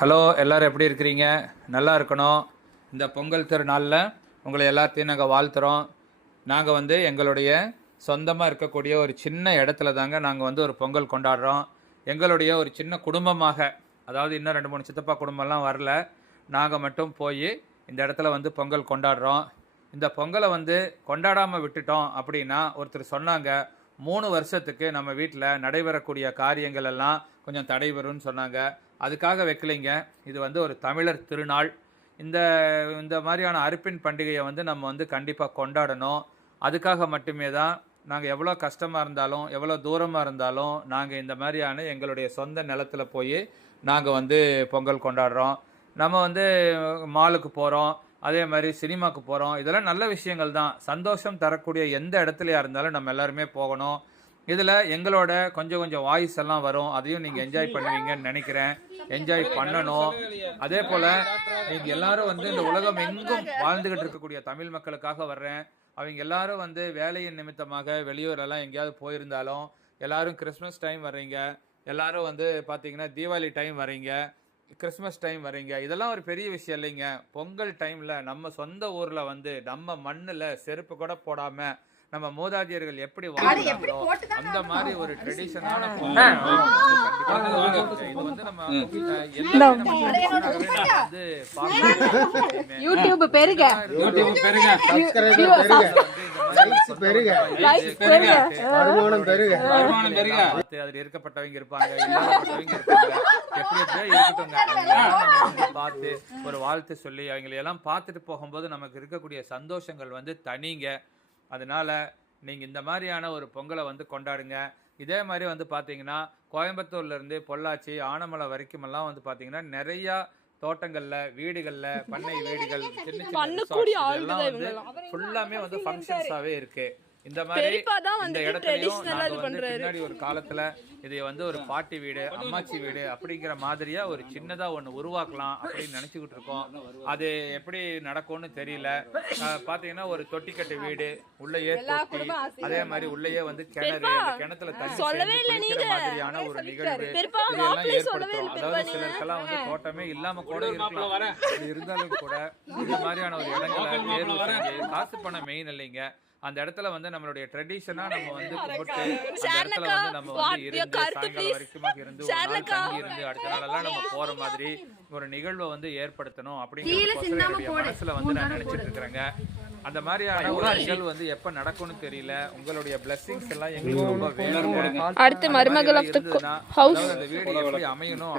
Hello, எல்லோரும் எப்படி இருக்கிறீங்க? நல்லா இருக்கணும். இந்த பொங்கல் திருநாளில் உங்களை எல்லாத்தையும் நாங்கள் வாழ்த்துறோம். நாங்கள் எங்களுடைய சொந்தமாக இருக்கக்கூடிய ஒரு சின்ன இடத்துல தாங்க நாங்கள் ஒரு பொங்கல் கொண்டாடுறோம். எங்களுடைய ஒரு சின்ன குடும்பமாக, அதாவது இன்னும் 2-3 சித்தப்பா குடும்பம்லாம் வரல, நாங்கள் மட்டும் போய் இந்த இடத்துல பொங்கல் கொண்டாடுறோம். இந்த பொங்கலை கொண்டாடாமல் விட்டுட்டோம் அப்படின்னா, ஒருத்தர் சொன்னாங்க 3 வருஷத்துக்கு நம்ம வீட்டில் நடைபெறக்கூடிய காரியங்கள் எல்லாம் கொஞ்சம் தடைபெறும்னு சொன்னாங்க. அதுக்காக வைக்கலைங்க. இது ஒரு தமிழர் திருநாள். இந்த இந்த மாதிரியான அறுப்பின் பண்டிகையை நம்ம கண்டிப்பாக கொண்டாடணும். அதுக்காக மட்டுமே தான் நாங்கள் எவ்வளோ கஷ்டமாக இருந்தாலும், எவ்வளோ தூரமாக இருந்தாலும், நாங்கள் இந்த மாதிரியான எங்களுடைய சொந்த நிலத்தில் போய் நாங்கள் பொங்கல் கொண்டாடுறோம். நம்ம மாலுக்கு போகிறோம், அதே மாதிரி சினிமாவுக்கு போகிறோம். இதெல்லாம் நல்ல விஷயங்கள் தான். சந்தோஷம் தரக்கூடிய எந்த இடத்துலையா இருந்தாலும் நம்ம எல்லாருமே போகணும். இதில் எங்களோட கொஞ்சம் வாய்ஸ் எல்லாம் வரும். அதையும் நீங்கள் என்ஜாய் பண்ணுவீங்கன்னு நினைக்கிறேன். என்ஜாய் பண்ணணும். அதே போல் நீங்கள் எல்லாரும் இந்த உலகம் எங்கும் வாழ்ந்துக்கிட்டு இருக்கக்கூடிய தமிழ் மக்களுக்காக வர்றேன். அவங்க எல்லாரும் வேலையின் நிமித்தமாக வெளியூரெல்லாம் எங்கேயாவது போயிருந்தாலும், எல்லாரும் கிறிஸ்மஸ் டைம் வர்றீங்க, எல்லாரும் பார்த்தீங்கன்னா தீபாவளி டைம் வர்றீங்க, கிறிஸ்மஸ் டைம் வரீங்க. இதெல்லாம் ஒரு பெரிய விஷயம் இல்லைங்க. பொங்கல் டைமில் நம்ம சொந்த ஊரில் நம்ம மண்ணில் செருப்பு கூட போடாமல் நம்ம மூதாதையர்கள் எப்படி வாழ்ந்தாங்களோ அந்த மாதிரி ஒரு ட்ரெடிஷனான அதில் இருக்கப்பட்டவங்க இருப்பாங்க, இல்லாதப்பட்டவங்க இருப்பாங்க. எப்படி இருக்கட்டும், பார்த்து ஒரு வாழ்த்து சொல்லி அவங்களை எல்லாம் பார்த்துட்டு போகும்போது நமக்கு இருக்கக்கூடிய சந்தோஷங்கள் தனிங்க. அதனால் நீங்கள் இந்த மாதிரியான ஒரு பொங்கலை கொண்டாடுங்க. இதே மாதிரி பார்த்தீங்கன்னா கோயம்புத்தூர்லேருந்து பொள்ளாச்சி ஆனமலை வரைக்குமெல்லாம் பார்த்தீங்கன்னா நிறையா தோட்டங்களில், வீடுகளில், பண்ணை வீடுகள், சின்ன சின்ன ஃபுல்லாமே ஃபங்க்ஷன்ஸாகவே இருக்குது. இந்த மாதிரி இந்த இடத்துலையும் பின்னாடி ஒரு காலத்துல இதை ஒரு பாட்டி வீடு, அம்மாச்சி வீடு அப்படிங்கிற மாதிரியா ஒரு சின்னதா ஒண்ணு உருவாக்கலாம் அப்படின்னு நினைச்சுக்கிட்டு இருக்கோம். அது எப்படி நடக்கும்னு தெரியல. பாத்தீங்கன்னா ஒரு தொட்டிக்கட்டு வீடு, உள்ளேயே தொட்டி, அதே மாதிரி உள்ளேயே கிணறு, கிணத்துல தண்ணி மாதிரியான ஒரு நிகழ்வு இதெல்லாம் ஏற்படுத்தும். அதாவது சிலருக்கெல்லாம் தோட்டமே இல்லாம கூட இருக்கலாம். இருந்தாலும் கூட இந்த மாதிரியான ஒரு இடங்களை தேர்வு செஞ்சு, காசு பணம் மெயின் இல்லைங்க, அந்த இடத்துல நம்மளுடைய ட்ரெடிஷனா நம்ம கும்பிட்டு அந்த இடத்துல நம்ம இருந்து சாயங்காலம் வரைக்கும் இருந்து ஒரு நாள் தங்கி இருந்து அடுத்த நாள் எல்லாம் நம்ம போற மாதிரி ஒரு நிகழ்வை ஏற்படுத்தணும் அப்படிங்கிற மனசுல நான் நினைச்சிட்டு இருக்கிறேங்க. அந்த மாதிரியான ஒரு நிகழ்வு எப்ப நடக்கும்னு தெரியல. உங்களுடைய பிளெஸிங்ஸ் எல்லாம் எங்களுக்கு ரொம்ப வேணும். அடுத்து மருமகள் ஆஃப் தி ஹவுஸ் அந்த வீடு எப்படி அமையணும்